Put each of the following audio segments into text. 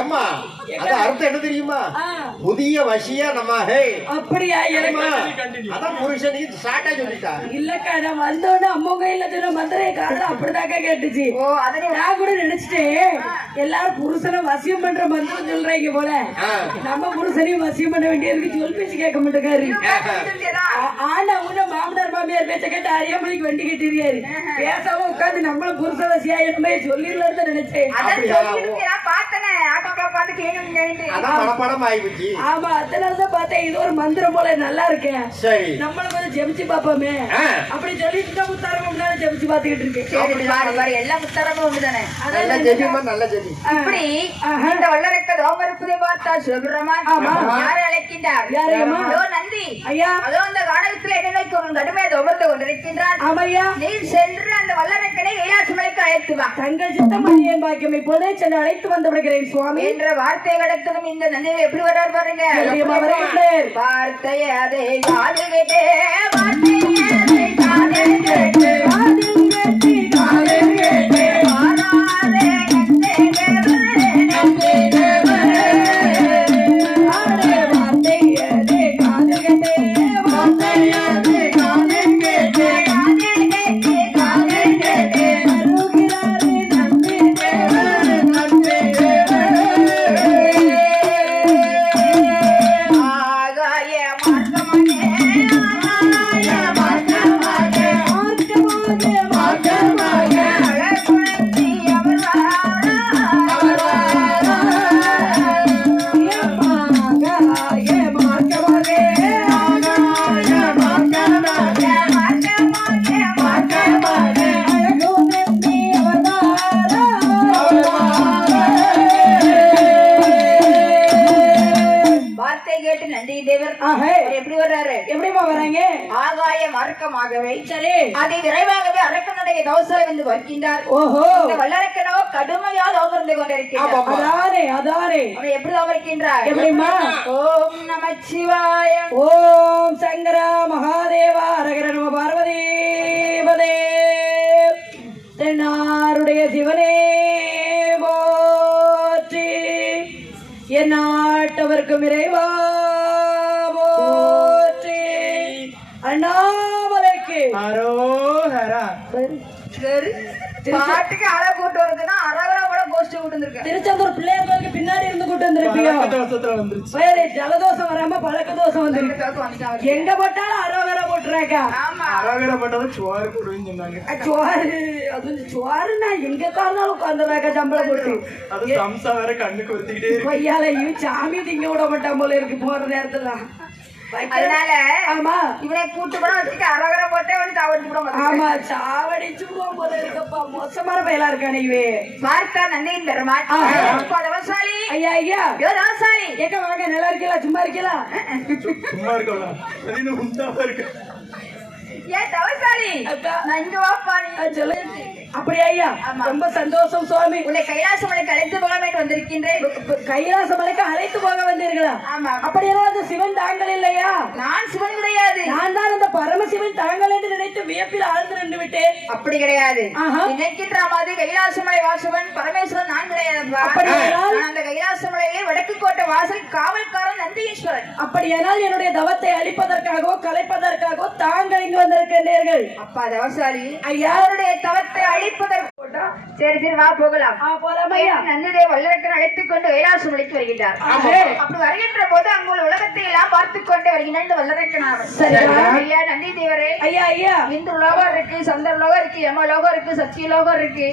ஏம்மா அது அர்த்தம் என்ன தெரியுமா? புதிய வசியா நம்ம அப்படியா? அதான் புருஷனுக்கு ஸ்டார்டா சொல்லிட்டா. இல்லக்கா நான் வந்தோடனே அம்மா கையில சொன்ன மந்திரையை காதுல அப்படிதாக்கா கேட்டுச்சு. நான் கூட நினைச்சிட்டேன் எல்லாரும் புருஷனை வசியம் பண்ற மந்திரம் சொல்றீங்க போல, நம்ம புருஷனையும் வசியம் பண்ண வேண்டியதுக்கு சொல் பேச்சு கேட்க மாட்டேங்காரு. ஆனா உன்ன மாமனார் மாமியார் பேச்ச கேட்டு அறியாமலைக்கு வண்டி கட்டிருக்காரு. பேசாம உட்காந்து நம்மளும் புருஷ வசியா என்னமே சொல்லிடலான்னு நினைச்சேன். ஆமா அதனாலதான் பார்த்தேன் இது ஒரு மந்திரம் போல நல்லா இருக்கேன். நம்மளும் கொஞ்சம் ஜெபிச்சு பாப்போமே அப்படி சொல்லிட்டு முத்தாரமா ஜெபிச்சு பாத்துக்கிட்டு இருக்கேன். எல்லா முத்தாரமும் ஒண்ணுதானே. இப்படி இந்த வல்லரக்க ரோமருப்பதை பார்த்தா சிவபெருமான் யாரை அழைக்கின்றார்? அதோ நந்தி ஐயா, அதோ அந்த கானகத்தில் என்னைக்கு ஒரு கடுமையை அமர்ந்து கொண்டிருக்கின்றார். ஆமையா, நீ சென்று அந்த வல்லரக்கனை கைலாசமலைக்கு அழைத்து வா. தங்கள் சித்தமணியன் பாக்கியம் இப்போதே சென்று அழைத்து வந்து விடுகிறேன் சுவாமி என்ற வார்த்தை கிடைத்ததும் இந்த நந்தியை எப்படி வர்றார் பாருங்க. வார்த்தையை அதை காது கேட்டே, வார்த்தையை அதை காது கேட்டே, எப்படி வர்றாரு? எப்படிமா வராங்க? ஆகாய மார்க்கமாகவே சரி அதை விரைவாகவே அரக்கனுடைய தவசலை வந்து வருகின்றார். ஓஹோ, இந்த வல்லரக்கனோ கடுமையாக அமர்ந்து கொண்டிருக்கிறார். அதானே அதானே அவன் எப்படி அமர்கின்றார்? எப்படிமா? ஓம் நமச்சிவாய, ஓம் சங்கரா மகாதேவா, ஹரஹர நம பார்வதீபதே, தென்னாருடைய சிவனே போற்றி, என் நாட்டவர்க்கும் இறைவா போற்றி, அண்ணாமலைக்கு அரோஹரா. பாட்டுக்கு அழ கூட்டு வருதுன்னா அரகரா கூட கோஷ்டி கூட்டு வந்திருக்க. திருச்செந்தூர் பிள்ளையார் கோயிலுக்கு பின்னாடி இருந்து கூட்டு வந்திருப்பியோ? வேற ஜலதோஷம் வராம பழக்க தோஷம் வந்துருக்கு. எங்க போட்டாலும் அரோகரா போட்டுறாக்கா. அரோகரா போட்டாலும் சோறு போடுவேன்னு சொன்னாங்க. சோறு அது சோறுனா எங்க காரணாலும் உட்காந்துறாக்கா சம்பளம் போட்டு. அது சம்சா வேற கண்ணுக்கு ஒத்திக்கிட்டே கொய்யாலையும் சாமி திங்க விட மாட்டான் போல இருக்கு போற நேரத்துல. அதனால ஆமா இவனை கூட்டு கூட வச்சுட்டு அரகரா போட்டே வந்து சாவடிச்சு விட. ஆமா சாவடிச்சு விடுவோம் போல இருக்கப்பா. மோசமான பயலா இருக்கானே இவே. பார்த்தா நன்னையின் பெருமாள் தவசாலி. ஐயா ஐயா தவசாலி ஏக்க வாங்க. நல்லா இருக்கீங்களா? சும்மா இருக்கீங்களா? சும்மா இருக்கலாம். ஏன் தவசாலி நான் இங்க வாப்பா சொல்லு. அப்படியா ஐயா? ரொம்ப சந்தோஷம் சுவாமி. உன்னை கைலாசமலைக்கு அழைத்து போக வேண்டும் வந்திருக்கின்றேன். கைலாசமலைக்கு அழைத்து போக வந்தீர்களா? ஆமா. அப்படியெல்லாம் அந்த சிவன் தாங்கள் இல்லையா? நான் சிவன் கிடையாது. நான் தான் அந்த பரமசிவன் தாங்கள் என்று நினைத்து வியப்பில் ஆழ்ந்து நின்று விட்டேன். அப்படி கிடையாது. நினைக்கின்ற மாதிரி கைலாசமலை வாசவன் பரமேஸ்வரன் நான் கிடையாதுப்பா. அப்படியானால் அந்த கைலாசமலையிலே வடக்கு கோட்டை வாசல் காவல்காரன் நந்தீஸ்வரன். அப்படியானால் என்னுடைய தவத்தை அழிப்பதற்காகவோ கலைப்பதற்காகவோ தாங்கள் இங்கு வந்திருக்கின்றீர்கள். அப்பா தவசாலி ஐயாருடைய தவத்தை அழிப்பதற்கு சரி சரி வா போகலாம். போலாம் ஐயா. நந்திதேவ வல்லரக்கன் அழைத்துக் கொண்டு கைலாசமலைக்கு வருகின்றார். அப்படி வருகின்ற போது அங்குள்ள உலகத்தை எல்லாம் பார்த்துக் கொண்டு வருகின்ற வல்லரக்கன் ஐயா நந்தி தேவரே. ஐயா ஐயா இந்து லோகம் இருக்கு, சந்திர லோகம் இருக்கு, யம லோகம் இருக்கு, சத்திய லோகம் இருக்கு.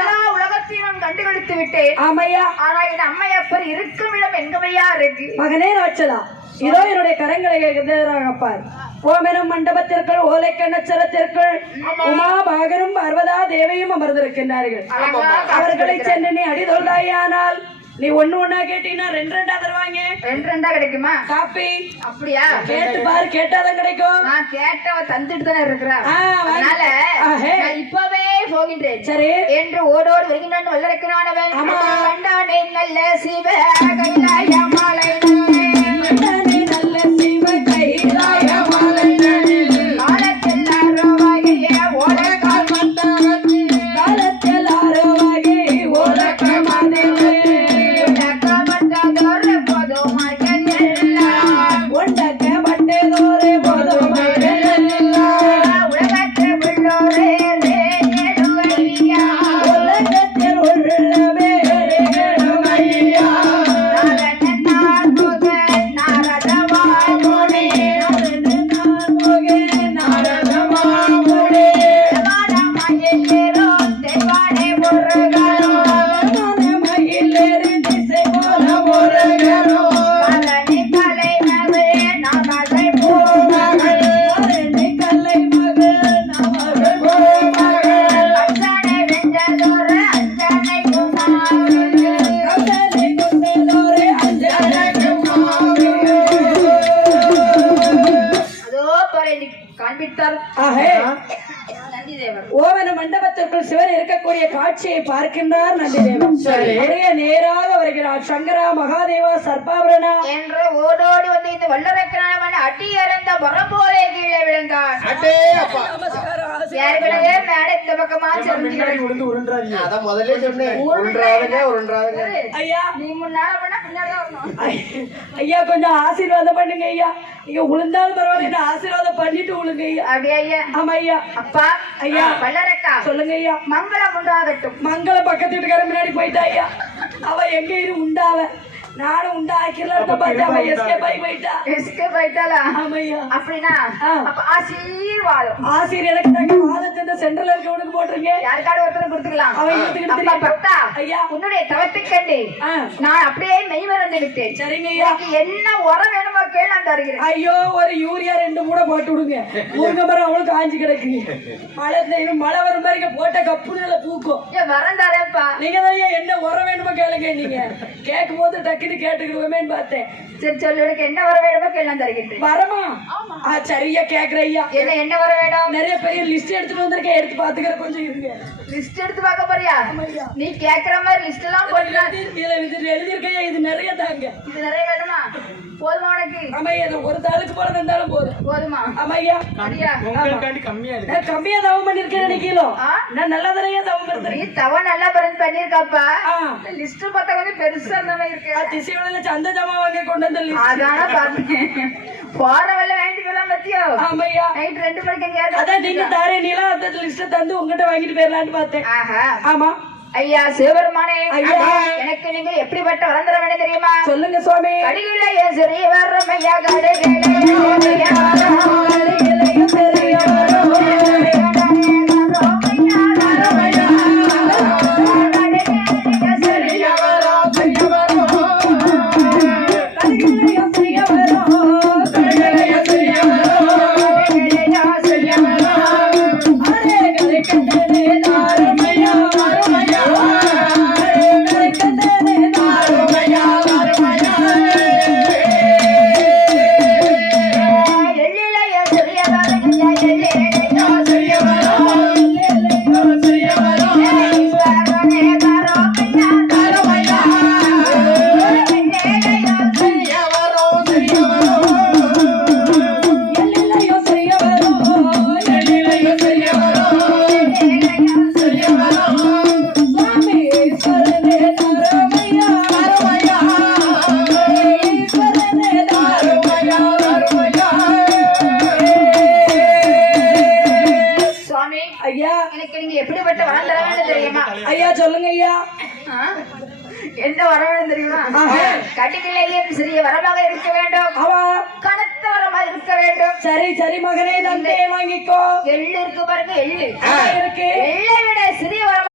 எல்லா உலகத்தையும் நான் கண்டுபிடித்து விட்டேன். ஆமையா. ஆனா என் அம்மையப்பர் இருக்கும் இடம் எங்கமையா இருக்கு. மகனே ராட்சலா, இதோ என்னுடைய கரங்களை எதிராகப்பார். ஓமெனும் மண்டபத்திற்குள் ஓலைக்க நட்சத்திரத்திற்குள் உமா பாகரும் பார்வதா தேவையும் அமர்ந்திருக்கின்றார்கள். அவர்களை சென்று நீ அடிதொல்டாயானால் நீ ஒண்ணு ஒண்ணா கேட்டீங்கன்னா ரெண்டு ரெண்டா தருவாங்க. ரெண்டு ரெண்டா கிடைக்குமா? காப்பி அப்படியா? கேட்டு பாரு, கேட்டாதான் கிடைக்கும். நான் கேட்டவ தந்துட்டு தானே இருக்கிறேன். அதனால நான் இப்பவே போகின்றேன். சரி என்று ஓடோடு வருகின்றான் வல்லரக்கனானவன். கண்டானே நல்ல சிவ கைலாய மாலை, நல்ல சிவ கைலாய மாலை, காலத்தில் ஆரோவாகிய ஓலக்க மாதே, சிவன் இருக்கக்கூடிய காட்சியை பார்க்கின்றார் நந்திதேவன். அப்படியே நேராக வருகிறார். சங்கரா மகாதேவா சர்பாபரணா என்று ஓடோடி வந்து இந்த வல்லரக்கணவன் அடி இறந்த புறம்போலே கீழே விழுந்தான். ஏற்கனவே மேடை இந்த பக்கமா அதான் முதல்ல சொன்னேன், உருண்டாதுங்க. ஐயா நீ முன்னால பண்ணா பின்னாடி வரணும். ஐயா கொஞ்சம் ஆசீர்வாதம் பண்ணுங்க ஐயா. ஐயா உளுந்தாலும் பரவாயில்ல, ஆசீர்வாதம் பண்ணிட்டு உளுங்க ஐயா. அப்படியே ஐயா. ஆமா ஐயா. அப்பா ஐயா வல்லரக்கா சொல்லுங்க ஐயா. மங்களம் உண்டாகட்டும். மங்களம் பக்கத்து வீட்டுக்கார முன்னாடி போயிட்டா ஐயா. அவ எங்க இரு உண்டாவ நானும் உண்டா ஆக்கிரலாம் பார்த்தா அவ எஸ்கேப் ஆகி போயிட்டா. எஸ்கேப் ஆயிட்டாளா? ஆமையா. அப்படின்னா அப்ப ஆசீர்வாதம். ஆசீர் எனக்கு தாங்க வாதத்தை சென்ட்ரல் இருக்கவனுக்கு போட்டுருங்க. யாருக்காவது ஒருத்தர் கொடுத்துக்கலாம். அவன் பக்தா ஐயா உன்னுடைய தவத்தை கண்டு நான் அப்படியே மெய் மறந்து விட்டேன். சரிங்க ஐயா. என்ன உரம் வேணுமோ கேள் நான் தருகிறேன். ஐயோ ஒரு யூரியா 2 மூட போட்டு விடுங்க. முருங்க மரம் அவளுக்கு காஞ்சி கிடக்கு. மழை வரும் மாதிரி போட்ட கப்புல பூக்கும். வரம் தரேன்ப்பா. நீங்க தான் என்ன உரம் வேணுமோ கேளுங்க. நீங்க கேட்கும் போது டக்குன்னு கேட்டுக்கிடுவேன்னு பார்த்தேன். சரி சொல்லு, எனக்கு என்ன வர வேணுமோ கேள் நான் தருகிறேன். வரமா? சரியா கேக்குற ஐயா. என்ன வர வேணும்? நிறைய பெரிய லிஸ்ட் எடுத்துட்டு வந்திருக்கேன், எடுத்து பாத்துக்கிற கொஞ்சம் இருங்க. லிஸ்ட் எடுத்து பார்க்க போறியா? நீ கேக்குற மாதிரி லிஸ்ட் எல்லாம் போட்டு எழுதிருக்கையா. இது நிறைய தாங்க. இது நிறைய வேணுமா? போதுமா உனக்கு? ஆமையா ஒரு தாளுக்கு போல தந்தாலும் போதும். போதுமா? ஆமையா கம்மியா தவம் பண்ணிருக்கேன் நினைக்கலும். நான் நல்லா தரையா தவம் பண்ணிருக்கேன். நீ தவ நல்லா பண்ணிருக்காப்பா. லிஸ்ட் பார்த்தா கொஞ்சம் பெருசா இருந்த மாதிரி இருக்கு. திசையோட சந்த ஜாமா வாங்கி கொண்டு வந்த லிஸ்ட். அதான பாத்தேன். போற வேலை வாங்கிட்டு போலாம் பத்தியோ. ஆமையா நைட் 2 மணிக்கு அதான் நீங்க தாரே நீலா அந்த லிஸ்ட் தந்து உங்ககிட்ட வாங்கிட்டு போயிடலான்னு பார்த்தேன். ஆமா ஐயா சிவபெருமானே, எனக்கு நீங்க எப்படிப்பட்ட வரம் தர வேண்டும் தெரியுமா? சொல்லுங்க சுவாமி. கடிகிளைய சிறியவரும் ஐயா கடிகிளைய என்ன வர வேண்டும் தெரியுமா? கட்டிலேயும் சிறிய வரமாக இருக்க வேண்டும். கனத்த வரமாக இருக்க வேண்டும். சரி சரி மகனே தந்தே வாங்கிக்கோ. எள்ளு இருக்கு பாருங்க, எள்ளு இருக்கு. எள்ளை விட சிறிய வரமாக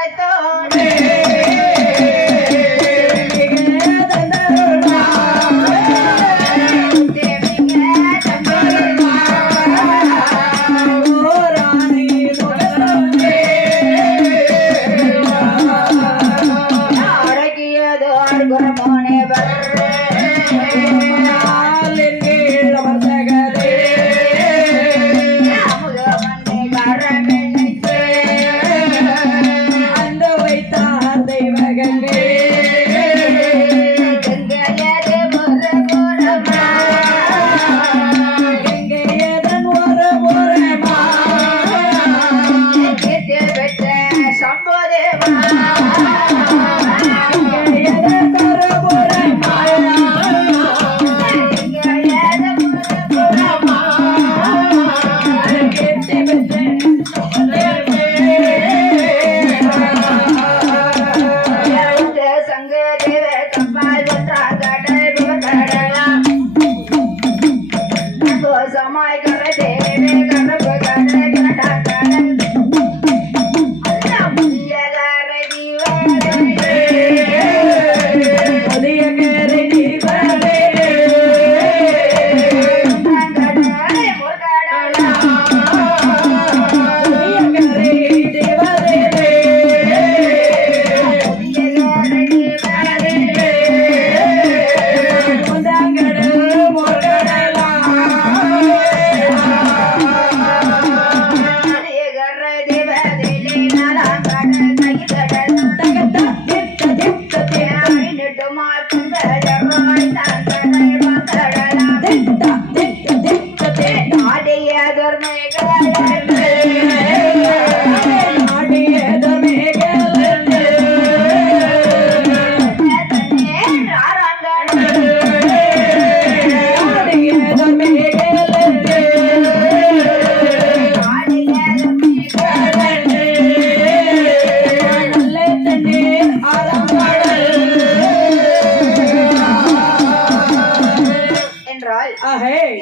உள்ளத்தோடு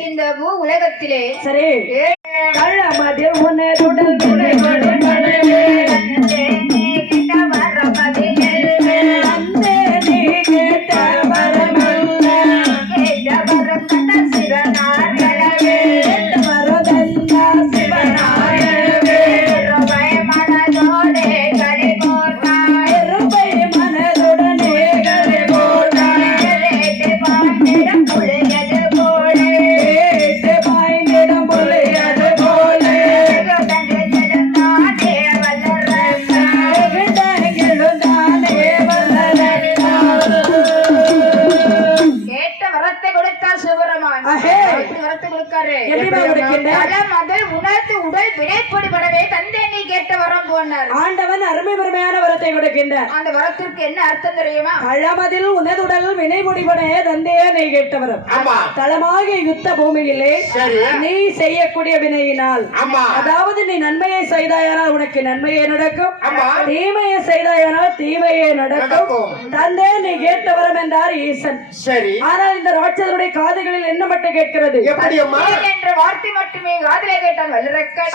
இந்த பூ உலகத்திலே சரி கள்ளமதில் உன்னை துடல் துணை ஆண்டவன் அருமை பெருமையான வரத்தை கொடுக்கின்றார். அந்த வரத்திற்கு என்ன அர்த்தம் தெரியுமா? களமதில் உனதுடல் வினைபுடிபடே தந்தையே நீ கேட்டவரும். களமாகிய யுத்த பூமியிலே நீ செய்யக்கூடிய வினையினால், அதாவது நீ நன்மையை செய்தாயானால் உனக்கு நன்மையே நடக்கும், தீமையை செய்தாயானால் தீமையே நடக்கும். தந்தையே நீ கேட்டவரும் என்றார் ஈசன். ஆனால் இந்த ராட்சதனுடைய காதுகளில் என்ன மட்டும் கேட்கிறது? என்ற வார்த்தை மட்டுமே காதிலே கேட்டான் வல்லரக்கன்.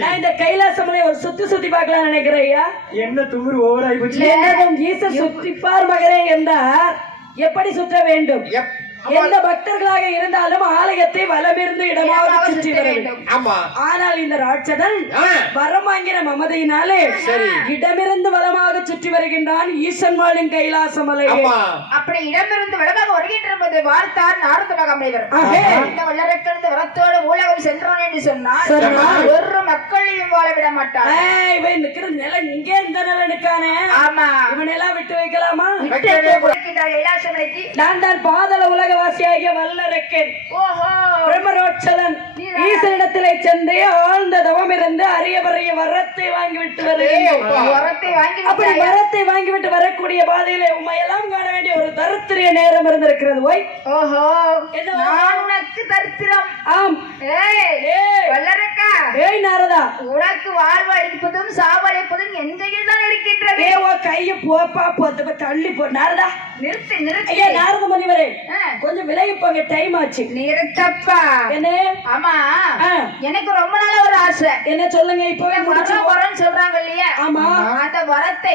நான் இந்த கைலாசமலை ஒரு சுத்தி பார்க்கலாம் நினைக்கிறையா? என்ன துமுறு ஓவராய் போச்சு. ஈசன் சுத்திப்பார் மகரே என்றார். எப்படி சுற்ற வேண்டும்? எந்த பக்தர்களாக இருந்தாலும் ஆலயத்தை வலமிருந்து இடமாக சுற்றி வர வேண்டும். ஆனால் இந்த ராட்சதன் வரம் வாங்கின மமதையினாலே இடமிருந்து வலமாக சுற்றி வருகின்றான் ஈசன் வாழும் கைலாச மலை. அப்படி இடமிருந்து வலமாக வருகின்ற போது வாழ்த்தார் நாரத மகாமுனிவர். இந்த வல்லரக்கன் வரத்தோடு ஊழகம் சென்றான் என்று சொன்னார். ஒரு மக்களையும் வாழ விட மாட்டான். இவன் நிக்கிற நிலை இங்கே இந்த நிலை நிற்கானே. ஆமா, இவனெல்லாம் விட்டு வைக்கலாமா? நான் தான் பாதள உலக வாசியாகிய வல்லரக்கன் பிரம்மரோட்சதன் ஈசனிடத்திலே சென்று ஆழ்ந்த தவம் இருந்து அரிய வரைய வரத்தை வாங்கிவிட்டு வருகிறேன். அப்படி வரத்தை வாங்கிவிட்டு வரக்கூடிய பாதையிலே உண்மையெல்லாம் காண வேண்டிய ஒரு தரித்திரிய நேரம் இருந்திருக்கிறது. ஓய் உனக்கு தரித்திரம்? ஆம். வல்லரக்கா, ஏய் நாரதா, உனக்கு வாழ்வு அளிப்பதும் சாவு அளிப்பதும் என் கையில் தான் இருக்கின்றது. கைய போப்பா போத்த தள்ளி போ. நாரதா நிறுத்து நிறுத்து. ஐயா நாரத முனிவரே கொஞ்சம் விலகி போங்க, டைம் ஆச்சு. நிறுத்தப்பா. என்ன? ஆமா எனக்கு ரொம்ப நாளா ஒரு ஆசை. என்ன சொல்லுங்க? இப்பவே வரன்னு சொல்றாங்க இல்லையா? ஆமா. அந்த வரத்தை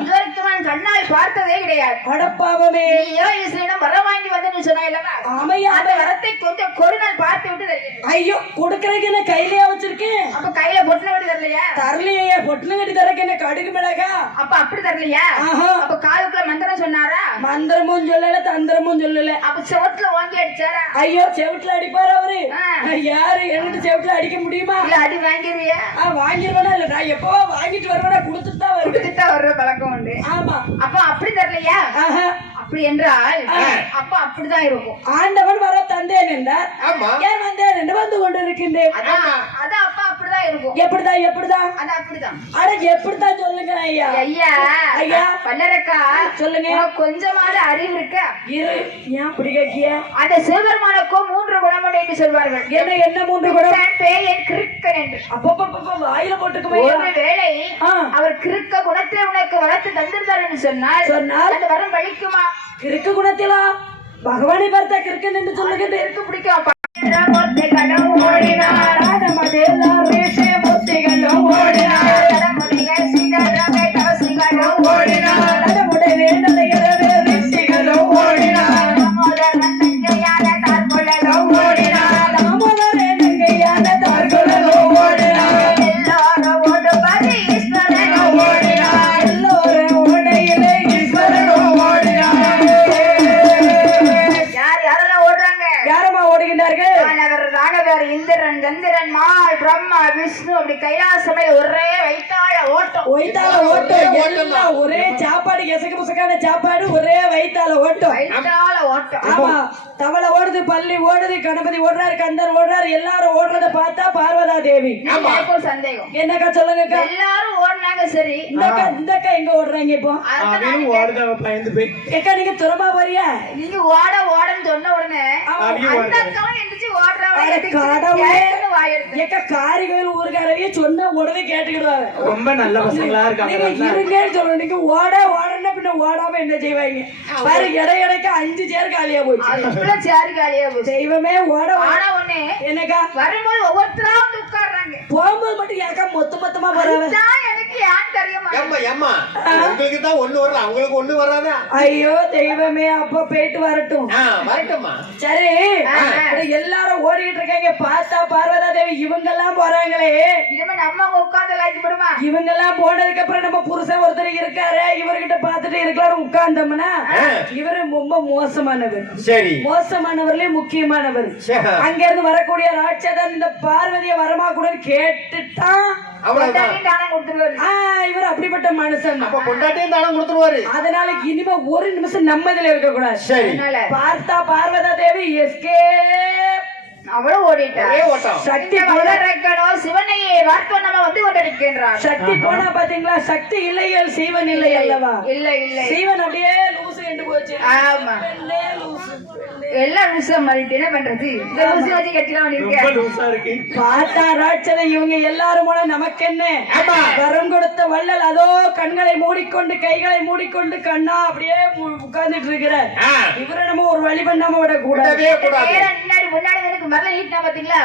இதுவரைக்கும் நான் கண்ணால் பார்த்ததே கிடையாது. அடப்பாவமே, நீயோ ஈஸ்வரனிடம் வர வாங்கி வந்து சொன்னாயில்லவா? ஆமையா, அந்த வரத்தை கொஞ்சம் ஒரு நாள் பார்த்து விட்டு தருகிறேன். ஐயோ கொடுக்கறதுக்கு என்ன கையிலேயே வச்சிருக்கேன். அப்ப கையில பொட்டல விட்டு தரலையா? தரலையே. பொட்டல கட்டி தரக்கு என்ன கடுகு மிளகா? அப்ப அப்படி தரலையா? அப்ப காலுக்குள்ள மந்திரம் சொன்னாரா? மந்திரமும் சொல்லல தந்திரமும் சொல்லல. அப்ப செவத்துல வாங்கி அடிச்சாரா? ஐயோ செவத்துல அடிப்பாரு அவரு. யாரு என்கிட்ட செவத்துல அடிக்க முடியுமா? இல்ல அடி வாங்கிடுவியா? வாங்கிடுவேனா? இல்ல நான் எப்போ வாங்கிட்டு வருவேனா? கொடுத்துட்டு தான் வர்ற பழக்கம் உண்டு. ஆமா. அப்ப அப்படி தரலையா? அப்படி என்றால் அப்ப அப்படிதான் இருக்கும். ஆண்டவன் வர தந்தேன் என்றார். ஏன் வந்தேன் என்று வந்து கொண்டு இருக்கின்றேன். அதான் அப்ப அப்படிதான் இருக்கும். எப்படிதான்? எப்படிதான்? அது அப்படிதான். அட எப்படிதான் சொல்லுங்க ஐயா. ஐயா ஐயா பல்லரக்கா சொல்லுங்க. கொஞ்சமாவது அறிவு இருக்கா? இரு. ஏன் அப்படி கேக்கிய? அந்த சிவபெருமானுக்கும் 3 குணம் என்று சொல்வார்கள். என்ன என்ன 3 குணம்? பேயன் கிறுக்கன் என்று. அப்பப்ப வாயில போட்டுக்குமே. ஒருவேளை அவர் கிறுக்க குணத்தை உனக்கு வளர்த்து தந்திருந்தார் என்று சொன்னால் அந்த வரம் பழிக்குமா? கிறுக்கு குணத்திலா பகவானை பார்த்தா கிறுக்கன் என்று சொல்லுகின்ற இருக்கு பிடிக்கும். இந்திரன் சந்திரன் மால் பிரம்மா விஷ்ணு அப்படி கைலாசமே ஒரே வைத்தாள ஓட்டம். எல்லாம் ஒரே சாப்பாடு, எசக்கு புசக்கான சாப்பாடு, ஒரே வைத்தாள ஓட்டம். ஆமா. தவளை ஓடுது, பள்ளி ஓடுது, கணபதி ஓடுறாரு, கந்தர் ஓடுறாரு, எல்லாரும் ஓடுறத பார்த்தா பார்வதா தேவி. சந்தேகம் என்னக்கா சொல்லுங்க? எல்லாரும் ஓடுனாங்க. சரி இந்தக்கா எங்க ஓடுறாங்க இப்போ? ஏக்கா நீங்க துறமா போறியா? நீங்க ஓட ஓடன்னு சொன்ன உடனே அந்த அக்காவும் எந்திரிச்சு ஓடுறாங்க. காரிகள் ஊருக்காரவே சொன்ன உடனே கேட்டுக்கிடுவாங்க. ரொம்ப நல்ல பசங்களா இருக்காங்க. நீங்க சொல்லணும். நீங்க ஓட ஓடனா பின்ன ஓடாம என்ன செய்வாங்க பாரு? இடைக்கு 5 சேர் காலியா போச்சு. சேர் காலியா போச்சு. தெய்வமே ஓட ஆனா ஒண்ணு என்னக்கா வரும்போது ஒவ்வொருத்தரா வந்து உட்கார்றாங்க. போகும்போது மட்டும் ஏக்கா மொத்தமா போறாங்க. எனக்கு ஏன் தெரியுமா? உங்களுக்கு தான் ஒண்ணு வரல, அவங்களுக்கு ஒண்ணு வராதா? ஐயோ தெய்வமே, அப்ப போயிட்டு வரட்டும். வரட்டுமா? சரி. எல்லாரும் ஓடிக்கிட்டு இருக்காங்க. பார்த்தா பார்வதா தேவி இவங்க எல்லாம் போறாங்களே. நம்ம உட்கார்ந்து லைக் பண்ணுமா? இவங்க எல்லாம் போனதுக்கு அப்புறம் நம்ம புருஷன் ஒருத்தர் இருக்காரு, இவர்கிட்ட பாத்துட்டு இருக்கலாம் உட்கார்ந்தோம்னா இவரு ரொம்ப மோசமானவர். சரி, மோசமானவர்லயே முக்கியமானவர். அங்க இருந்து வரக்கூடிய ராட்சதன் இந்த பார்வதிய வரமா கூட கேட்டுட்டான். இவர் அப்படிப்பட்ட மனுஷன். அதனால இனிமே ஒரு நிமிஷம் நம்ம இதுல இருக்க கூடாது. பார்த்தா பார்வதா தேவி எஸ்கேப். அவளும் ஓடிட்டான். சக்தி சிவனையே வார்த்தை நம்ம வந்து கொண்டிருக்கின்றான். சக்தி போனா பாத்தீங்களா? சக்தி இல்லையல் சீவன் இல்லை அல்லவா? இல்ல இல்ல. சீவன் அப்படியே லூசு என்று போச்சு. ஆமா, எல்லாம் லூசா மாறிட்டு என்ன பண்றது? இந்த லூசு வச்சு கட்டிக்கலாம். பார்த்தா ராட்சதை இவங்க எல்லாரும் போல நமக்கு என்ன? வரம் கொடுத்த வள்ளல் அதோ கண்களை மூடிக்கொண்டு கைகளை மூடிக்கொண்டு கண்ணா அப்படியே உட்கார்ந்துட்டு இருக்கிறார். இவரை நம்ம ஒரு வழி பண்ணாம விட கூடாது. முன்னாடி எனக்கு மரல ஈட்டா பாத்தீங்களா?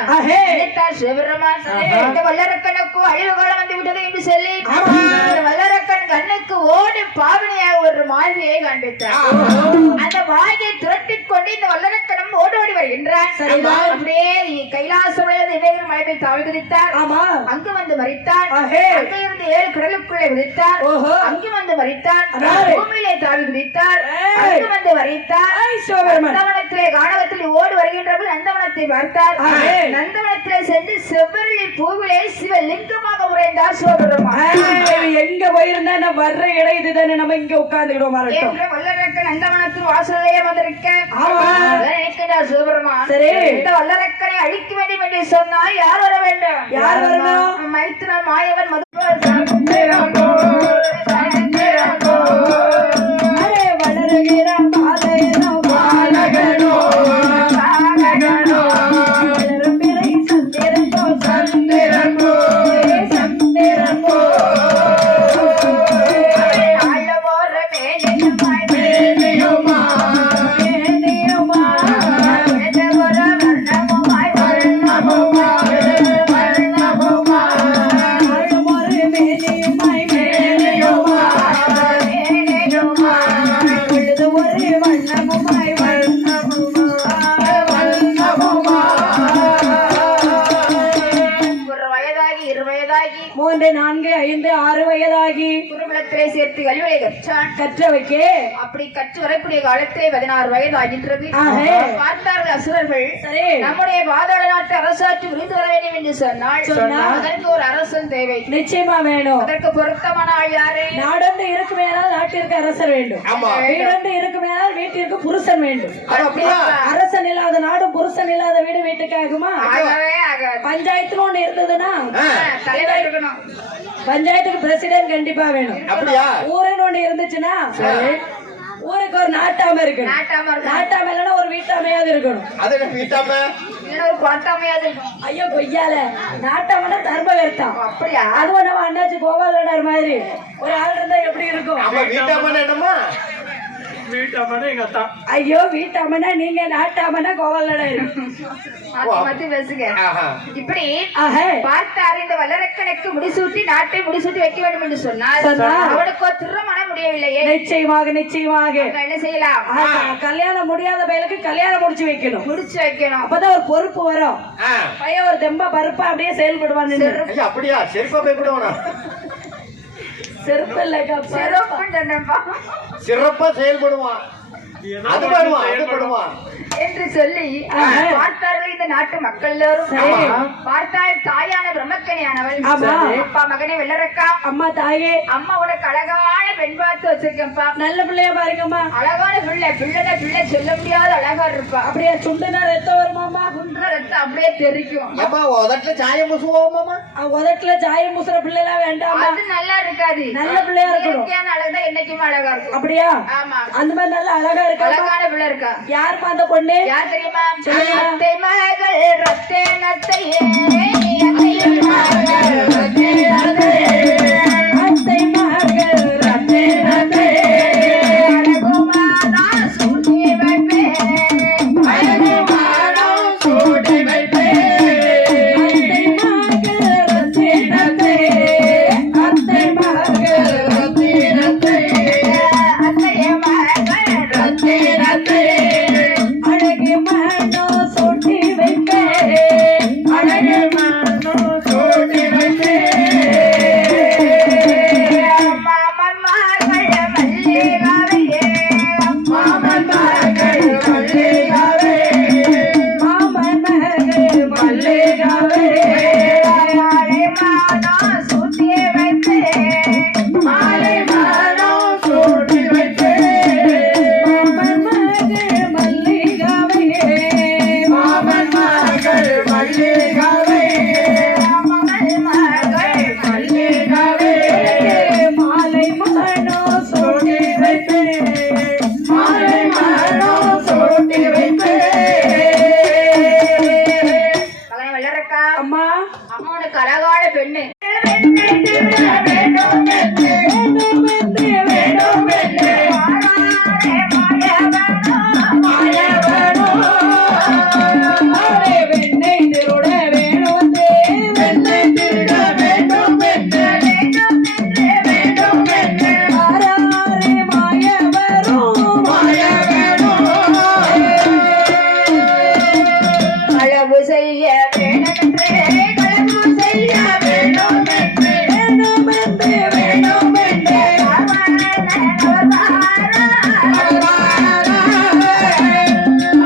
இந்த வல்லரக்கனுக்கு அழிவு காலம் வந்து விட்டது என்று சொல்லி வல்லரக்கன் கண்ணுக்கு ஓடி பாவனையாக ஒரு மாதிரியை காண்பித்தார். அந்த வாயை துரட்டிக் கொண்டு இந்த வல்லரக்கனும் ஓடோடி வருகின்றார். அப்படியே கைலாசம் மலையை தாவி குதித்தார். அங்கு வந்து மறித்தார். அங்கே இருந்து 7 கடலுக்குள்ளே குதித்தார். அங்கு வந்து மறித்தார். பூமியிலே தாவி குதித்தார். அங்கு வந்து மறித்தார். நந்தவனத்திலே காணவத்தில் ஓடி வருகின்றபோது நந்தவனத்தை பார்த்தார். நந்தவனத்திலே சென்று செவ்வரளி பூவிலே சிவலிங்கமாக உறைந்தார் சிவபெருமான். எங்க போயிருந்தா நான் வர்ற இடம் இதுதானே, நம்ம இங்க உட்கார்ந்துக்கிடுவோம். வல்லரக்கன் நந்தவனத்தின் வாசலையே வந்திருக்க நினைக்கிறார் சிவபெருமான். இந்த வல்லரக்கனை அழிக்க வேண்டும் என்று சொன்னால் யார் வர வேண்டும்? யார் வரணும்? மைத்திரன் மாயவன் மது 3 வயதாகி 3, 4, 5, 6 வயதாகி குருகுலத்திலே சேர்த்து கல்வியை கற்றான். கற்றவைக்கே அப்படி கற்று வரக்கூடிய காலத்திலே 16 வயது ஆகின்றது. ஆஹே. பார்த்தார்கள் அசுரர்கள், சரி. நம்முடைய பாதாள நாட்டு அரசாட்சி விரிந்து வர வேண்டும் என்று சொன்னால் அதற்கு ஒரு அரசன் தேவை. நிச்சயமா வேணும். அதற்கு பொருத்தமான ஆள் யாரு? நாடொன்று இருக்குமேனால் நாட்டிற்கு அரசர் வேண்டும். வீடொன்று இருக்குமேனால் வீட்டிற்கு புருஷன் வேண்டும். அரசன் இல்லாத நாடு, புருஷன் இல்லாத வீடு வீட்டுக்கு ஆகுமா? ஆகவே ஆகாது. பஞ்சாயத்துல ஒண்ணு இருந்ததுன்னா தலைவர் இருக்கணும். பஞ்சாயத்துக்கு பிரசிடென்ட் கண்டிப்பா வேணும். ஊருன்னு ஒண்ணு இருந்துச்சுன்னா ஊருக்கு ஒரு நாட்டாம இருக்கணும். நாட்டாம இல்லைன்னா ஒரு வீட்டாமையாவது இருக்கணும். ஒரு குளத்தாமையாவது இருக்கணும். ஐயோ கொய்யால நாட்டாமனா தர்ம வேர்த்தான். அப்படியா? அதுவும் நம்ம அண்ணாச்சி கோபாலனார் மாதிரி ஒரு ஆள் இருந்தா எப்படி இருக்கும்? ஐயோ வீட்டாமனா நீங்க, நாட்டாமனா கோபாலனார். பேசுங்க. இப்படி பார்த்தாரு இந்த வல்லரக்கனுக்கு முடிசூட்டி நாட்டை முடிசூட்டி வைக்க வேண்டும் என்று சொன்னால் அவனுக்கு திருமணம் முடியவில்லையே. நிச்சயமாக நிச்சயமாக என்ன செய்யலாம்? கல்யாணம் முடியாத பையனுக்கு கல்யாணம் முடிச்சு வைக்கணும். அப்பதான் ஒரு பொறுப்பு வரும். பையன் ஒரு தெம்பா பருப்பா அப்படியே செயல்படுவான். அப்படியா? செருப்பு இல்லக்கா, சிறப்பா செயல்படுவான் என்று சொல்லி பார்த்தார்கள் இந்த நாட்டு மக்கள் எல்லாரும். பார்த்தால் தாயான பிரம்மக்கனியானவள் அப்பா மகனே வெள்ளரக்கா, அம்மா தாயே, அம்மா உனக்கு அழகான பெண் பார்த்து வச்சிருக்கேன்ப்பா. நல்ல பிள்ளையா பாருங்கம்மா. அழகான பிள்ளை, பிள்ளை சொல்ல முடியாத அழகா இருப்பா. அப்படியே சுண்டுனா ரத்தம் வருமாமா? குன்ற ரத்தம் அப்படியே தெரிக்கும். உதட்டுல சாயம் பூசுவோமாமா? உதட்டுல சாயம் பூசுற பிள்ளை எல்லாம் வேண்டாம். அது நல்லா இருக்காது. நல்ல பிள்ளையா இருக்கணும். அழகா என்னைக்குமே அழகா இருக்கும். அப்படியா? ஆமா. அந்த மாதிரி நல்ல அழகா இருக்கா? அழகான பிள்ளை இருக்கா? யாருப்பா அந்த பொண்ணு? யார் தெரியுமா? அத்தை மகள் ரத்தே நத்தையே, அத்தை மகள் ரத்தே நத்தையே, அத்தை மகள் ரத்தே நத்தையே, அழகுமானா சூடி வைப்பே, அழகுமானா சூடி வைப்பே, அத்தை மகள் ரத்தே நத்தையே, அத்தை மகள் ரத்தே நத்தையே, அத்தை மகள் ரத்தே நத்தையே, அழகு மனோ சூட்டி வைப்பே, அழகு மனோ சூட்டி வைப்பே, மாமன் மகள் மல்லிகாவையே, மாமன் மகள் மல்லிகாவே, மாமன் மகள் மல்லிகாவே, மாலை மானா சூட்டி வைப்பே, மாலை மனோ சூட்டி வைப்பே, மாமன் மகள் மல்லிகாவே, மாமன் மகள் மல்லிகாவே, மாமன் மகள் மல்லிகாவே, மாலை மனோ சூட்டி வைப்பே, மாலை மனோ சூட்டி வைப்பே. மகனே வெள்ளரக்கா, அம்மா அம்மா உனக்கு அழகான பெண்ணு. வேண்டும் என்று வேண்டும் என்று மாயவனோ, ஆரே வெண்ணை திருட வேணும், வெண்ணை திருட வேண்டும் என்று வேண்டும் என்று ஆராரே மாயவனோ, மாயவனோ, களவு செய்ய வேணுமென்றே, களவு செய்ய வேணுமென்றே, வேண்டும் என்று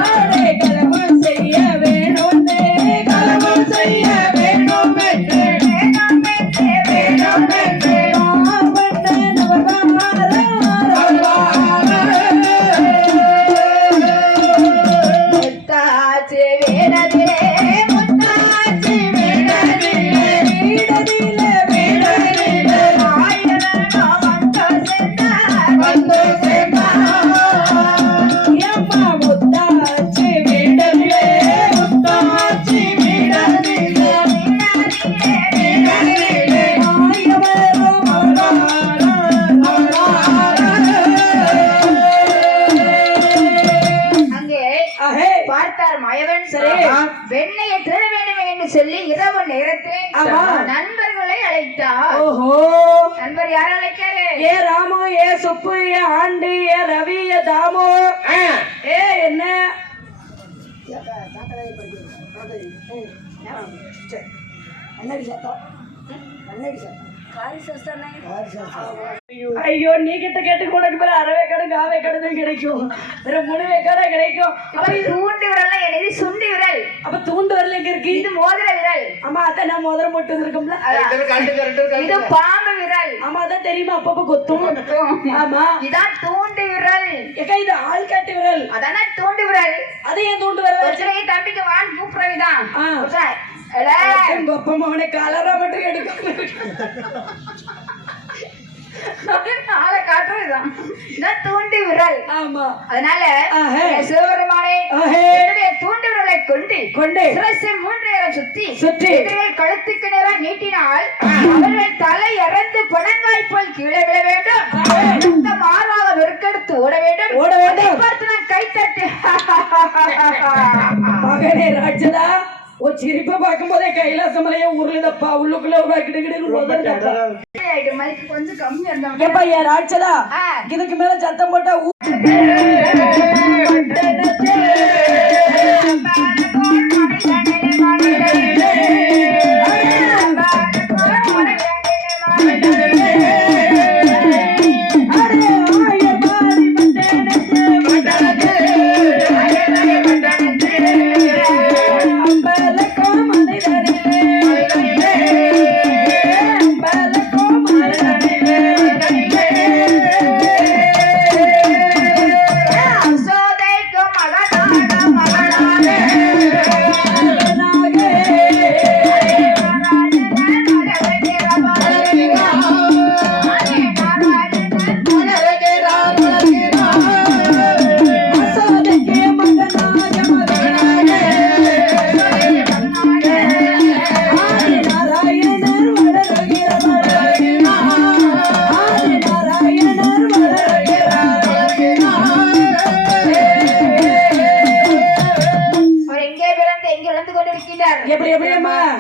ஆரே களவு செய்ய வேணும், களவு செய்ய வேண்டும் என்று வேண்டும் என்று முத்தாச்சு வேடதிலே, முத்தாச்சு வேடதிலே, வீடதிலே வீடதிலே ஆயிரமோ வந்து சென்றார், எம்மா முத்தாச்சி வீடதிலே, முத்தாச்சி வீடதிலே, வீடதிலே ஆயவரும் அங்கே அஹே பார்த்தார் மாயவன். சரி. வெண்ணையை திர வேண்டும் என்று சொல்லி இரவு நேரத்தில் ஆமா. நண்பர்களை அழைத்தார். ஓஹோ, நண்பர் யார் அழைக்காரு? ஏ ராமு, ஏ சுப்பு, ஏ ஆண்டி, ஏ ரவி, ஏ தாமு, ஏ என்ன என்னடி சத்தம்? ஐயோ நீ கிட்ட கேட்டு உனக்கு பேர் அறவே கடை காவே கடை கிடைக்கும் வேற 3 வேக்காடா கிடைக்கும். அப்ப தூண்டு விரல் எழுதி சுண்டி விரல். அப்ப தூண்டு விரல் எங்க இருக்கு? இது மோதிர விரல். ஆமா அதான் நான் மோதிரம் போட்டு வந்திருக்கோம்ல. இது பாம்பு விரல். ஆமா அதான் தெரியுமா அப்பப்ப கொத்தும். ஆமா இதான் தூண்டு விரல். ஏக்கா இது ஆள் காட்டு விரல். அதானே தூண்டு விரல். அது ஏன் தூண்டு விரல்? ஒருத்தரை தம்பிக்கு வான் கூப்பிடுறதுதான். அவனை கலரா மட்டும் எடுக்க ஆளை காட்டுறதுதான் இதான் தூண்டி விரல். ஆமா அதனால சிவபெருமானே என்னுடைய தூண்டி விரலை கொண்டு சிரசை 3 நேரம் சுத்தி எதிரிகள் கழுத்துக்கு நேரம் நீட்டினால் அவர்கள் தலை இறந்து பணங்காய் போல் கீழே விழ வேண்டும். மாறாக வெறுக்கெடுத்து ஓட வேண்டும். பார்த்து நான் கை தட்டு மகனே ராட்சதா ஒரு சிரிப்பை பார்க்கும் போதே கைலாசமலையே உருளுதப்பா உள்ளுக்குள்ள கொஞ்சம் கம்மியா இருந்தா ராட்சதா இதுக்கு மேல சத்தம் போட்டா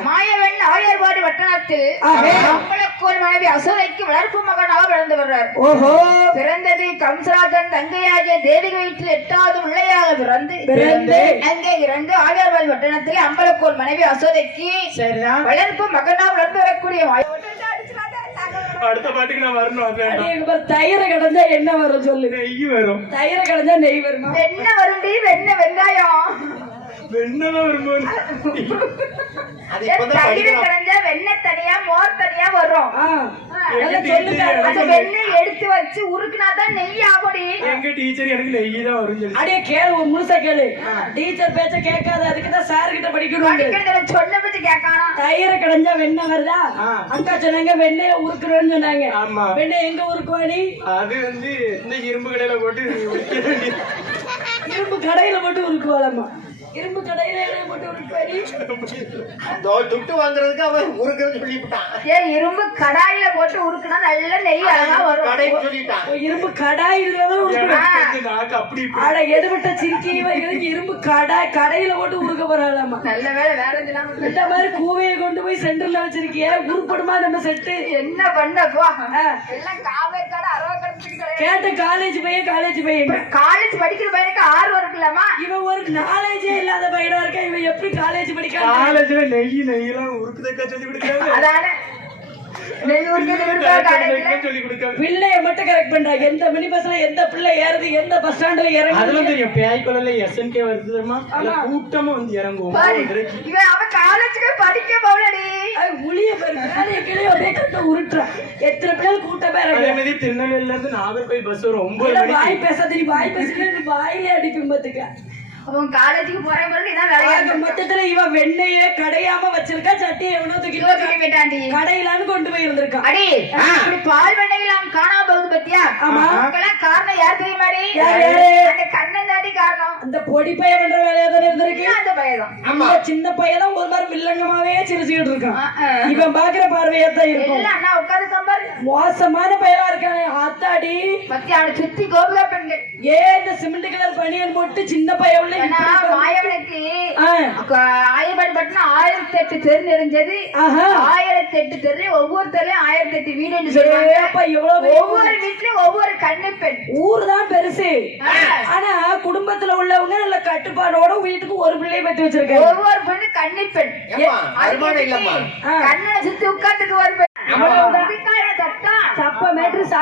மாயவன் ஆயர்வாடி வட்டணத்தில் அம்பலக்கோன் மனைவி அசோதைக்கு வளர்ப்பு மகனாக பிறந்து வர்றார். பிறந்தது கம்சராஜன் தங்கையாகிய தேவிக வீட்டில் 8வது பிள்ளையாக பிறந்து அங்கே இறந்து ஆயர்வாடி வட்டணத்தில் அம்பலக்கோன் மனைவி அசோதைக்கு வளர்ப்பு மகனாக வளர்ந்து வரக்கூடிய அடுத்த பாட்டுக்கு நான் வரணும். தயிரை கடந்தா என்ன வரும் சொல்லு? நெய் வரும். தயிரை கடந்தா நெய் வருமா? வெண்ணெய் வரும்டி. வெங்காயம் வெண்ணெய் வரும்போது தயிர் கடந்தா வெண்ணெய் தனியா மோர் தனியா வரும். அந்த வெண்ணெய் எடுத்து வச்சு உருக்குனாதான் நெய் ஆகுடி. எங்க டீச்சர் எனக்கு நெய் தான் வரும். அடே கேளு முழுசா கேளு. டீச்சர் பேச்ச கேட்காத. அதுக்குதான் சார் கிட்ட படிக்கணும். சொன்ன பத்தி கேட்கணும். தயிரை கடந்தா வெண்ணெய் வருதா? அக்கா சொன்னாங்க வெண்ணெய உருக்குறோன்னு சொன்னாங்க. வெண்ணெய் எங்க உருக்குவாடி? அது வந்து இந்த இரும்பு கடையில போட்டு இரும்பு கடையில போட்டு உருக்குவாளம்மா. இரும்பு கடையில போட்டு உருக்குவாடி. துட்டு வாங்குறதுக்கு அவன் உருக்குறது சொல்லிவிட்டான். ஏன் இரும்பு கடாயில போட்டு உருக்குனா நல்ல நெய் அழகா வரும். கடை சொல்லிட்டான். இரும்பு கடாயில அப்படி ஆட எடுபட்ட சிரிக்கி வைக்கிறதுக்கு இரும்பு கடையில போட்டு உருக்க போறாளாமா. நல்ல வேலை வேற இந்த மாதிரி கூவையை கொண்டு போய் சென்டர்ல வச்சிருக்கிய உருப்படுமா நம்ம செட்டு? என்ன பண்ணப்போ எல்லாம் காவே கடை அரவ கடத்துக்கு கேட்ட காலேஜ் பையன் காலேஜ் படிக்கிற பையனுக்கு ஆர்வம் இருக்குல்லமா. இவன் ஒரு நாலேஜே இல்லாத பையனா இருக்கா. இவன் எப்படி காலேஜ் படிக்க? காலேஜ்ல நெய்யெல்லாம் உருக்குதக்கா சொல்லி கொடுக்காது. அதானே பிள்ளைய மட்டும் கரெக்ட் பண்றா. எந்த மினி பஸ்ல எந்த பிள்ளை ஏறுது, எந்த பஸ் ஸ்டாண்ட்ல இறங்குது அதெல்லாம் தெரியும். பேய்க்குள்ள SNK வருதுமா கூட்டமா வந்து இறங்குவோம். இவன் அவன் காலேஜுக்கு படிக்க போகலடி. உளிய பேரு கிளியோ அப்படியே உருட்டுறான். எத்தனை பிள்ளைகள் கூட்டமா இறங்குது. திருநெல்வேலில இருந்து நாகர்கோவில் பஸ் வரும் 9 மணிக்கு. வாய் பேசாதீ. வாய் பேசிட்டு வாயிலே அடிக்கும் பாத்துக்க. அவன் காலேஜுக்கு போறேன் இதான் வேலையா. மொத்தத்துல இவன் வெண்ணைய கடையாம வச்சிருக்கா. சட்டியை எவனோ தூக்கி போயிட்டாண்டி. கடையிலான்னு கொண்டு போய் இருந்திருக்கான். அடி இப்படி பால் வெண்ணையெல்லாம் காணாம போகுது பத்தியா? அதுக்கெல்லாம் காரணம் யார் தெரியுமாடி? அந்த கண்ணன் தாண்டி காரணம். அந்த பொடி பையன் பண்ற வேலையா தானே இருந்திருக்கு. அந்த பையன் அந்த சின்ன பையன் ஒரு மாதிரி வில்லங்கமாவே சிரிச்சுக்கிட்டு இருக்கான். இவன் பாக்குற பார்வையா தான் இருக்கும். அண்ணா உட்காந்து சம்பாரு மோசமான பையனா இருக்கான். ஆத்தாடி பத்தி அவனை சுத்தி கோபுரா பெண்கள். இந்த சிமெண்ட் கலர் பனியன் போட்டு சின்ன பையன் மாயவனுக்கு ஆயர்பாடி பட்டினம் 1008 தெரு நெறிஞ்சது. 1008 தெரு. ஒவ்வொரு தெருலயும் 1008 வீடு சொல்லுவாங்க. ஒவ்வொரு வீட்லயும் ஒவ்வொரு கண்ணு பெண். ஊர் தான் பெருசு. ஆனா குடும்பத்துல உள்ளவங்க நல்ல கட்டுப்பாடோட வீட்டுக்கு ஒரு பிள்ளையை பத்தி வச்சிருக்காங்க. ஒவ்வொரு பெண்ணு கண்ணு பெண். கண்ணனை சுத்தி உட்காந்துக்கு ஒரு பெண்.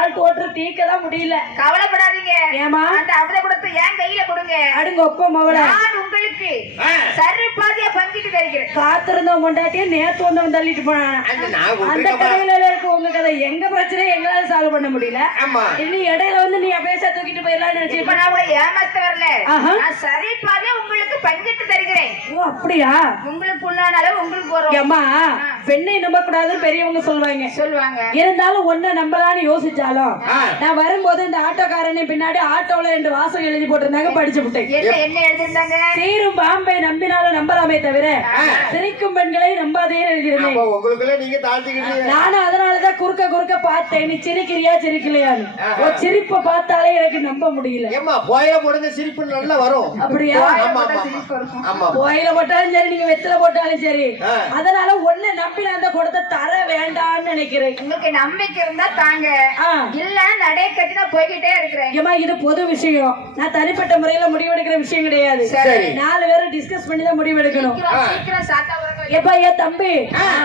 சால்ட் வாட்டர் தீக்கதான் முடியல. கவலைப்படாதீங்க. ஏமா அந்த அமிர்த குடத்தை என் கையில கொடுங்க. அடுங்க ஒப்ப மவள நான் உங்களுக்கு சரி பாதியா பங்கிட்டு தருகிறேன். காத்திருந்த பொண்டாட்டிய நேத்து வந்தவன் தள்ளிட்டு போனான். அந்த கதையில இருக்க உங்க கதை எங்க பிரச்சனை எங்களால சால்வ் பண்ண முடியல. இனி இடையில வந்து நீ பேச தூக்கிட்டு போயிடலாம்னு நினைச்சு இப்ப நான் உங்களை ஏமாத்த வரல. நான் சரி பாதியா உங்களுக்கு பங்கிட்டு தருகிறேன். ஓ அப்படியா? உங்களுக்கு உண்டான அளவு உங்களுக்கு வரும். அம்மா பெண்ணை நம்ப கூடாதுன்னு பெரியவங்க சொல்லுவாங்க. இருந்தாலும் ஒண்ணு நம்பலான்னு யோசிச்சாலும் நான் வரும்போது இந்த ஆட்டோக்காரனை பின்னாடி ஆட்டோல 2 வாசகம் எழுதி போட்டிருந்தாங்க, படிச்சு விட்டேன். என்ன எழுதிருந்தாங்க? சீரும் பாம்பை நம்பினாலும் நம்பலாமே தவிர சிரிக்கும் பெண்களை நம்பாதேன்னு எழுதியிருந்தேன். உங்களுக்குள்ள நீங்க தாழ்த்திக்கிட்டு நானும் அதனாலதான் குறுக்க பார்த்தேன். நீ சிரிக்கிறியா சிரிக்கலையான்னு. ஒரு சிரிப்பை பார்த்தாலே எனக்கு நம்ப முடியல. ஏமா போயில போடுங்க, சிரிப்பு நல்லா வரும். அப்படியா? ஆமா கோயில போட்டாலும் சரி, நீங்க வெத்தில போட்டாலும் சரி. அதனால ஒண்ணு நம்பி அந்த குடத்தை தர வேண்டாம்னு நினைக்கிறேன். உங்களுக்கு நம்பிக்கை இருந்தா தாங்க, இல்ல நடை கட்டி நான் போய்கிட்டே இருக்கிறேன். ஏமா இது பொது விஷயம், நான் தனிப்பட்ட முறையில முடிவெடுக்கிற விஷயம் கிடையாது. 4 பேரும் டிஸ்கஸ் பண்ணி தான் முடிவெடுக்கணும். சீக்கிரம் சாத்தா வரங்க. எப்பா ஏன் தம்பி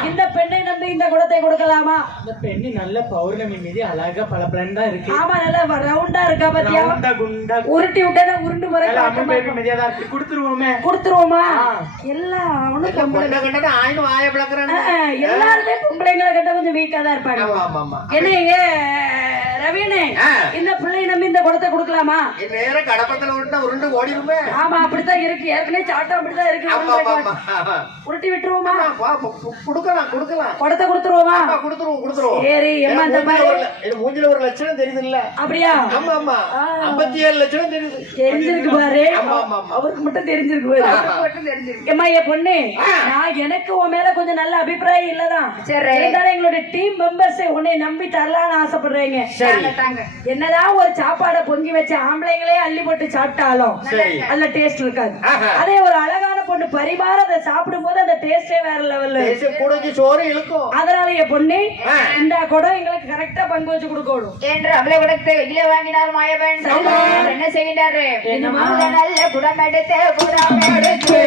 இந்த பெண்ணை நம்பி இந்த குடத்தை கொடுக்கலாமா? இந்த பெண்ணு நல்ல பௌர்ணமி மீது அழகா பளபளன்னு தான் இருக்கு. ஆமா நல்லா ரவுண்டா இருக்கா பாத்தியா? ரவுண்டா குண்டா உருட்டி விட்டா உருண்டு முறை மீதியா தான் இருக்கு. கொடுத்துருவோமா? எல்லாம் அவனும் பொம்பளை கண்டா ஆயினும் ஆய பிளக்குறானே. எல்லாருமே பொம்பளைங்களை கட்ட கொஞ்சம் வீக்கா தான் இருப்பாங்க. என்ன ரவீனே இந்த பிள்ளை நம்பி இந்த குடத்தை கொடுக்கலாமா? நேரம் கடப்பத்துல உருண்டு ஓடிடுமே. ஆமா அப்படித்தான் இருக்கு, ஏற்கனவே சாட்டம் அப்படித்தான் இருக்கு. உருட்டி விட்டுருவோமா? கொடுக்கலாம் குடத்தை கொடுத்துருவோமா? கொடுத்துருவோம். சரி எம்மா இந்த மாதிரி மூஞ்சில ஒரு லட்சணம் தெரியுது இல்ல? அப்படியா? ஆமா 57 லட்சணம் தெரியுது. தெரிஞ்சிருக்கு பாரு, அவருக்கு மட்டும் தெரிஞ்சிருக்கு பாரு. ஏம்மா என் பொண்ணு, நான் எனக்கு உன் மேல கொஞ்சம் நல்ல அபிப்பிராயம் இல்லதான். இருந்தாலும் எங்களோட டீம் மெம்பர்ஸ் உன்னை நம்பி தரலான்னு ஆசைப்படுறீங்க. என்னதான் ஒரு சாப்பாடை பொங்கி வச்ச ஆம்பளைங்களே அள்ளி போட்டு சாப்பிட்டாலும் அதுல டேஸ்ட் இருக்காது. அதே ஒரு அழகான பொண்ணு பரிமாற அதை சாப்பிடும் போது அந்த டேஸ்டே வேற லெவல்ல சோறு இழுக்கும். அதனால என் பொண்ணு இந்த குடம் எங்களுக்கு கரெக்டா பங்கு வச்சு கொடுக்கணும் என்று அவ்வளவு குடத்தை வெளியில வாங்கினார் மாயவன். என்ன செய்கிறாரு? நல்ல குடம் எடுத்து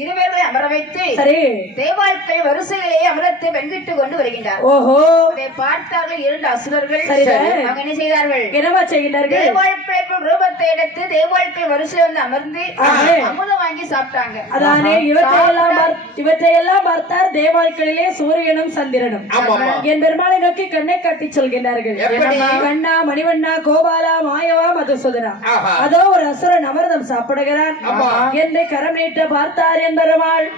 இருவர்களை அமர வைத்து தேவாட்கள் வரிசையிலே அமரத்தை வெங்கிட்டு கொண்டு வருகின்றார். அதை பார்த்தார்கள் 2 அசுரர்கள். அவங்க என்ன செய்தார்கள்? தேவாட்களை ரூபத்தை எடுத்து தேவாட்கள் வரிசையில் வந்து அமர்ந்து அமுதம் வாங்கி சாப்பிட்டாங்க. அதானே இவற்றையெல்லாம் பார்த்தார் தேவாட்களிலே சூரியனும் சந்திரனும் என் பெருமாளை நோக்கி கண்ணை காட்டி சொல்கின்றார்கள். கண்ணா மணிவண்ணா கோபாலா மாயவா மதுசூதனா, அதோ ஒரு அசுரன் அமிர்தம் சாப்பிடுகிறான் என்று கரம் நீட்ட பார்த்தார் என் பெருமாள்.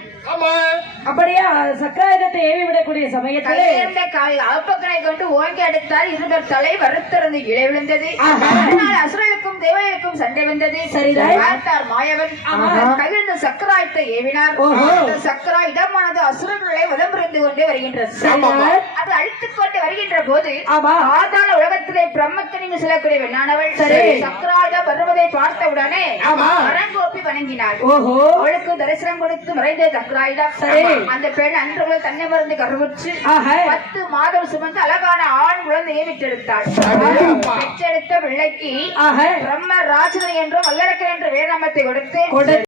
அப்படியே சக்கராயுதத்தை ஏவி விடக்கூடிய சமயத்திலே அப்பக்கனை கொண்டு ஓங்கி அடித்தார். இருவர் தலை வருத்திறந்து இழை விழுந்தது. அசுரனுக்கும் தேவனுக்கும் சண்டை வந்தது. பார்த்தார் மாயவன் கையிலிருந்து சக்கராயுதத்தை ஏவினார். சக்கராயுதமானது அசுரர்களை உடம்பிருந்து கொண்டே வருகின்றது. அது அழித்துக் கொண்டு வருகின்ற போது ஆதாள உலகத்திலே பிரம்மத்தை நீங்க செல்லக்கூடிய வெண்ணானவள் சக்கராயுதம் வருவதை பார்த்தவுடனே அரங்கோப்பி வணங்கினார். அவளுக்கு தரிசனம் கொடுத்து மறைந்த சக்கராயுதம் அந்த பெண் அன்று தன்னை மருந்து கருவுற்று 10 மாதம் சுமந்து அழகான ஆண் குழந்தையை விட்டெடுத்தாள். பெற்றெடுத்த பிள்ளைக்கு பிரம்ம ராஜன் என்றும் வல்லரக்கன் என்ற வேறு நாமத்தை கொடுத்து